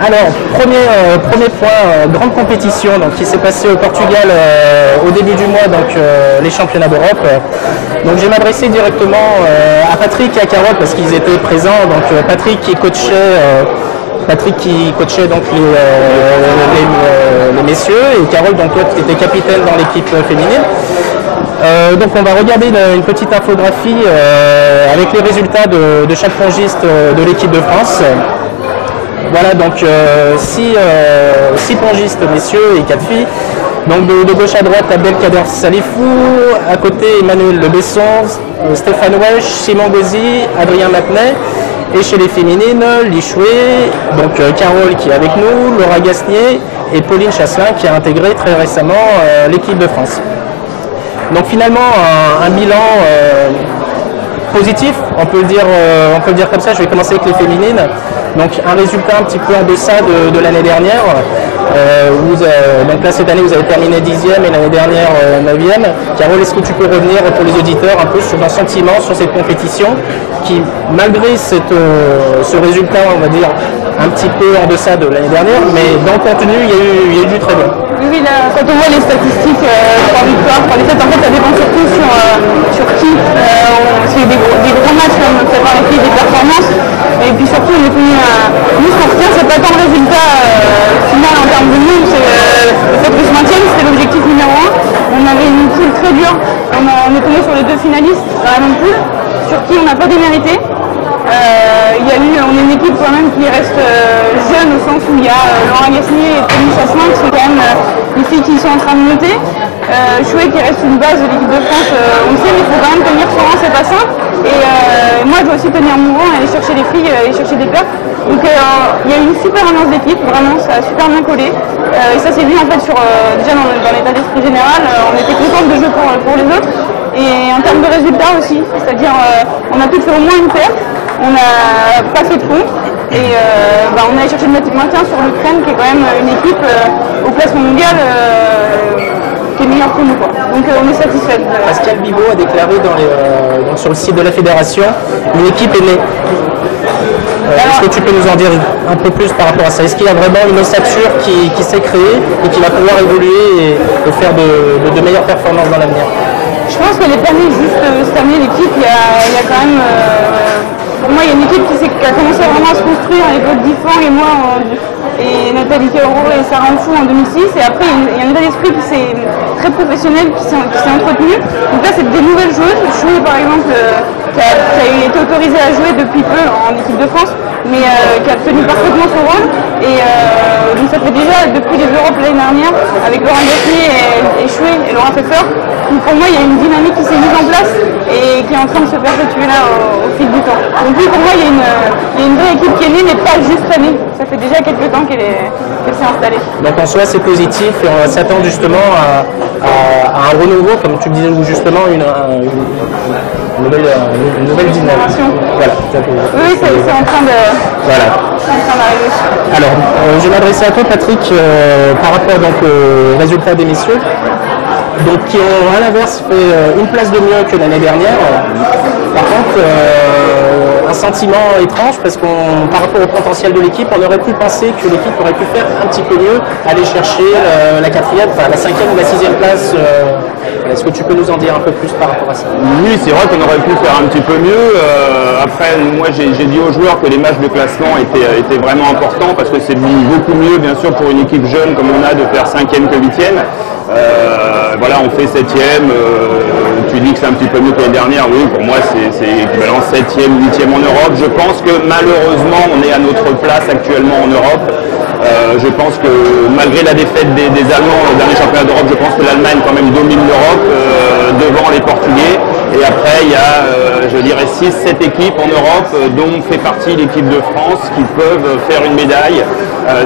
Alors, premier point, grande compétition donc, qui s'est passée au Portugal au début du mois, donc les championnats d'Europe. Donc je vais m'adresser directement à Patrick et à Carole parce qu'ils étaient présents. Donc Patrick qui coachait donc les messieurs et Carole, donc toi tu étais capitaine dans l'équipe féminine. Donc on va regarder une petite infographie avec les résultats de chaque pongiste de l'équipe de France. Voilà, donc 6 pongistes messieurs et 4 filles. Donc de gauche à droite, Abdelkader Salifou, à côté Emmanuel Le Besson, Stéphane Wesh, Simon Gauzy, Adrien Matnet. Et chez les féminines, Lichoué, donc Carole qui est avec nous, Laura Gasnier et Pauline Chasselin qui a intégré très récemment l'équipe de France. Donc finalement un bilan positif, on peut le dire comme ça. Je vais commencer avec les féminines. Donc un résultat un petit peu en deçà de l'année dernière. Donc là cette année vous avez terminé 10e et l'année dernière 9e. Carole, est-ce que tu peux revenir pour les auditeurs un peu sur ton sentiment sur cette compétition qui, malgré ce résultat, on va dire, un petit peu en deçà de l'année dernière, mais dans le contenu il y a eu du très bien. Oui, là, quand on voit les statistiques, 3 victoires, 3 défaites, en fait ça dépend surtout sur qui. C'est des gros matchs comme fait par les filles, des performances. Et puis surtout, nous, ce qu'on retient, c'est pas tant le résultat final en termes de nous, c'est le fait que se maintienne, c'était l'objectif numéro 1. On avait une poule très dure, on est tombé sur les 2 finalistes dans la même poule, sur qui on n'a pas démérité. On est une équipe quand même qui reste jeune au sens où il y a Laura Gasnier et Pauline Chasselin qui sont quand même les filles qui sont en train de monter. Chouet qui reste une base de l'équipe de France, on le sait, mais il faut quand même tenir son rang, c'est pas simple. Et moi je dois aussi tenir mon rang, aller chercher les filles, aller chercher des perfs. Donc il y a eu une super ambiance d'équipe, vraiment ça a super bien collé. Et ça s'est vu en fait déjà dans l'état d'esprit général, on était contents de jouer pour les autres. Et en termes de résultats aussi, c'est-à-dire on a pu faire au moins une perte, on n'a pas fait de contre. Et on a allé chercher le maintien sur l'Ukraine qui est quand même une équipe au classement mondial qui est meilleure que nous, quoi. Donc on est satisfait. Pascal Bigot a déclaré sur le site de la fédération, une équipe est née. Est-ce que tu peux nous en dire un peu plus par rapport à ça? Est-ce qu'il y a vraiment une ossature qui s'est créée et qui va pouvoir évoluer et faire de meilleures performances dans l'avenir? Je pense qu'elle est pas née juste cette année, l'équipe, il y a quand même... pour moi, il y a une équipe qui a commencé vraiment à se construire à l'époque d'Yfang et moi, et Nathalie Kaoro et Sarah Mfou en 2006. Et après, il y a un état d'esprit qui s'est très professionnel, qui s'est entretenu. Donc là, c'est des nouvelles joueuses. Choué, par exemple, qui a été autorisée à jouer depuis peu en équipe de France, mais qui a tenu parfaitement son rôle. Et donc ça fait déjà depuis les Europes l'année dernière, avec Laurent Gasnier et Choué et Laurent Pfeffer. Donc pour moi, il y a une dynamique qui s'est mise en place et qui est en train de se perpétuer là au fil du temps. Donc oui, pour moi, il y a une vraie équipe qui est née, mais pas juste cette année. Ça fait déjà quelques temps qu'elle s'est installée. Donc en soi, c'est positif et on s'attend justement à un renouveau, comme tu disais justement, une nouvelle dynamique. Voilà, oui, c'est en train d'arriver. Alors, je vais m'adresser à toi, Patrick, par rapport donc, aux résultats des messieurs. Donc, qui ont à l'inverse fait une place de mieux que l'année dernière. Par contre, un sentiment étrange parce par rapport au potentiel de l'équipe, on aurait pu penser que l'équipe aurait pu faire un petit peu mieux, aller chercher la 4e, enfin la 5e ou la 6e place. Est-ce que tu peux nous en dire un peu plus par rapport à ça? Oui, c'est vrai qu'on aurait pu faire un petit peu mieux. Après, moi j'ai dit aux joueurs que les matchs de classement étaient vraiment importants parce que c'est beaucoup mieux, bien sûr, pour une équipe jeune comme on a de faire 5e que 8e. Voilà, on fait 7e, tu dis que c'est un petit peu mieux que l'année dernière, oui, pour moi c'est équivalent 7e, 8e en Europe. Je pense que malheureusement on est à notre place actuellement en Europe. Je pense que malgré la défaite des Allemands au dernier championnat d'Europe, je pense que l'Allemagne quand même domine l'Europe devant les Portugais. Et après il y a, je dirais, 6-7 équipes en Europe dont fait partie l'équipe de France qui peuvent faire une médaille.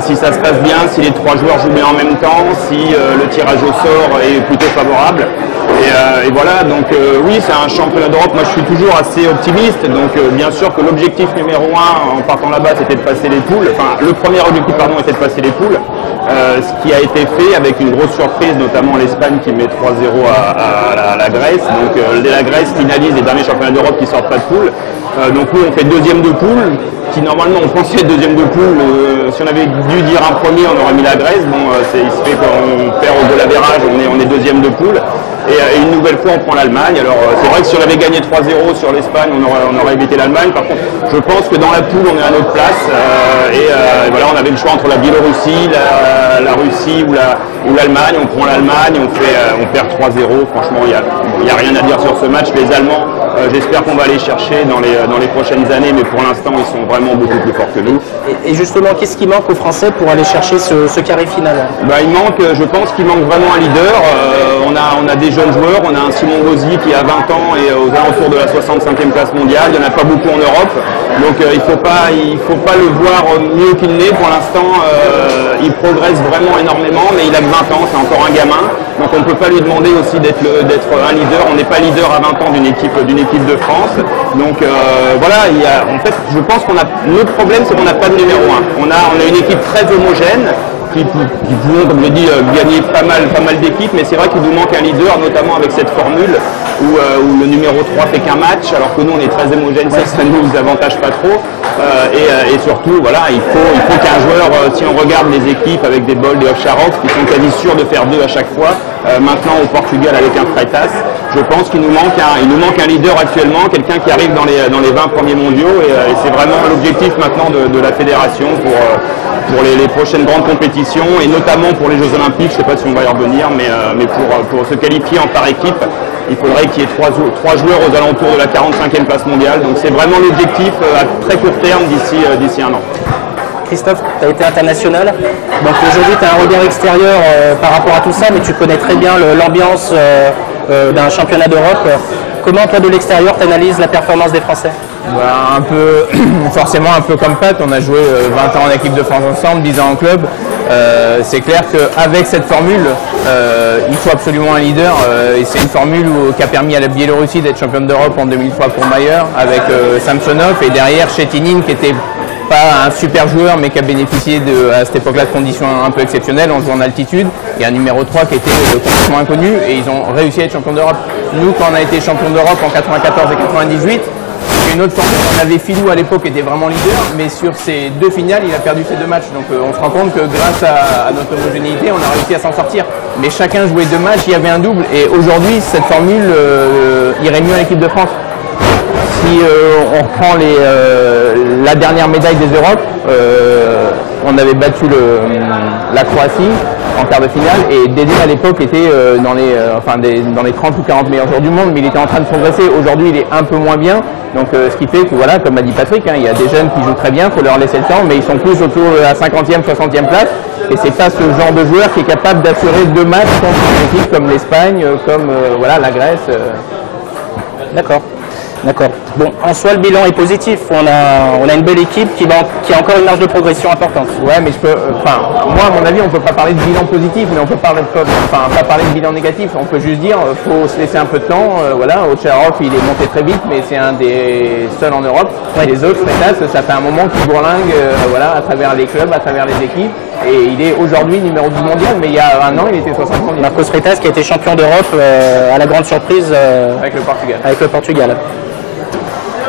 Si ça se passe bien, si les 3 joueurs jouent bien en même temps, si le tirage au sort est plutôt favorable. Et voilà, donc oui, c'est un championnat d'Europe. Moi, je suis toujours assez optimiste. Donc, bien sûr que l'objectif numéro 1 en partant là-bas, c'était de passer les poules. Enfin, le premier objectif, pardon, était de passer les poules. ce qui a été fait avec une grosse surprise, notamment l'Espagne qui met 3-0 à la Grèce. Donc la Grèce finalise les derniers championnats d'Europe qui sortent pas de poule. Donc nous on fait deuxième de poule, qui normalement on pensait être deuxième de poule. Si on avait dû dire un premier, on aurait mis la Grèce. Bon, il se fait qu'on perd au goal average, on est deuxième de poule. Et une nouvelle fois, on prend l'Allemagne. Alors, c'est vrai que si on avait gagné 3-0 sur l'Espagne, on aurait évité l'Allemagne. Par contre, je pense que dans la poule, on est à notre place. Et voilà, on avait le choix entre la Biélorussie, la Russie ou l'Allemagne. On prend l'Allemagne, on perd 3-0. Franchement, il n'y a rien à dire sur ce match. Les Allemands, j'espère qu'on va aller chercher dans les prochaines années, mais pour l'instant, ils sont vraiment beaucoup plus forts que nous. Et justement, qu'est-ce qui manque aux Français pour aller chercher ce carré final? Je pense qu'il manque vraiment un leader. On a des jeunes joueurs, on a un Simon Gauzy qui a 20 ans et aux alentours de la 65e place mondiale. Il n'y en a pas beaucoup en Europe, donc il ne faut pas le voir mieux qu'il n'est. Pour l'instant, il progresse vraiment énormément, mais il a 20 ans, c'est encore un gamin. Donc on ne peut pas lui demander aussi d'être un leader. On n'est pas leader à 20 ans d'une équipe de France. Donc voilà, en fait, je pense notre problème, c'est qu'on n'a pas de numéro 1. On a une équipe très homogène qui pouvons, comme je l'ai dit, gagner pas mal d'équipes, mais c'est vrai qu'il nous manque un leader, notamment avec cette formule où le numéro 3 fait qu'un match, alors que nous on est très homogène, ça ne nous avantage pas trop. Et surtout, voilà, il faut qu'un joueur, si on regarde les équipes avec des Bold, des Ovtcharov, qui sont quasi sûrs de faire 2 à chaque fois, maintenant au Portugal avec un Freitas, je pense qu'il nous manque un leader actuellement, quelqu'un qui arrive dans les 20 premiers mondiaux, et c'est vraiment l'objectif maintenant de la fédération pour les prochaines grandes compétitions, et notamment pour les Jeux Olympiques. Je ne sais pas si on va y revenir, mais pour se qualifier en par équipe, il faudrait qu'il y ait 3 joueurs aux alentours de la 45e place mondiale. Donc c'est vraiment l'objectif à très court terme d'ici un an. Christophe, tu as été international, donc aujourd'hui tu as un regard extérieur par rapport à tout ça, mais tu connais très bien l'ambiance d'un championnat d'Europe. Comment toi de l'extérieur tu analyses la performance des Français? Forcément un peu comme Pat, on a joué 20 ans en équipe de France ensemble, 10 ans en club. C'est clair qu'avec cette formule, il faut absolument un leader. Et c'est une formule qui a permis à la Biélorussie d'être championne d'Europe en 2003 pour Mayer, avec Samsonov, et derrière Chetinin qui était pas un super joueur mais qui a bénéficié à cette époque-là de conditions un peu exceptionnelles en jouant en altitude, et un numéro 3 qui était complètement inconnu, et ils ont réussi à être champion d'Europe. Nous, quand on a été champion d'Europe en 94 et 98, c'est une autre formule. On avait Filou à l'époque qui était vraiment leader, mais sur ces 2 finales, il a perdu ces 2 matchs. Donc on se rend compte que grâce à notre homogénéité, on a réussi à s'en sortir. Mais chacun jouait 2 matchs, il y avait un double, et aujourd'hui, cette formule irait mieux à l'équipe de France. Si on reprend la dernière médaille des Europes, on avait battu la Croatie en quart de finale, et Dédé à l'époque était dans les 30 ou 40 meilleurs joueurs du monde, mais il était en train de progresser. Aujourd'hui il est un peu moins bien, donc ce qui fait que voilà, comme a dit Patrick, il y a des jeunes qui jouent très bien, il faut leur laisser le temps, mais ils sont plus autour de la 50e, 60e place, et c'est pas ce genre de joueur qui est capable d'assurer 2 matchs contre une équipe comme l'Espagne, comme la Grèce. D'accord. Bon, en soi, le bilan est positif. On a une belle équipe qui a encore une marge de progression importante. Ouais, mais moi, à mon avis, on ne peut pas parler de bilan positif, mais on peut pas parler de bilan négatif. On peut juste dire, faut se laisser un peu de temps. Ovtcharov, il est monté très vite, mais c'est un des seuls en Europe. Ouais. Les autres, Freitas, ça fait un moment qu'il bourlingue, à travers les clubs, à travers les équipes. Et il est aujourd'hui numéro 10 mondial, mais il y a un an, il était 60e. Marcos Freitas qui a été champion d'Europe à la grande surprise avec le Portugal.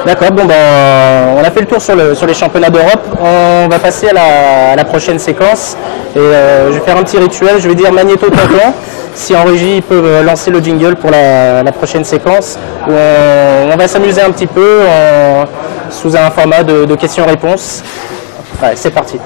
D'accord, bon on a fait le tour sur les championnats d'Europe. On va passer à la prochaine séquence. Et je vais faire un petit rituel, je vais dire Magnéto Tonton. Si en régie ils peuvent lancer le jingle pour la prochaine séquence, où on va s'amuser un petit peu sous un format de questions-réponses. Ouais, c'est parti.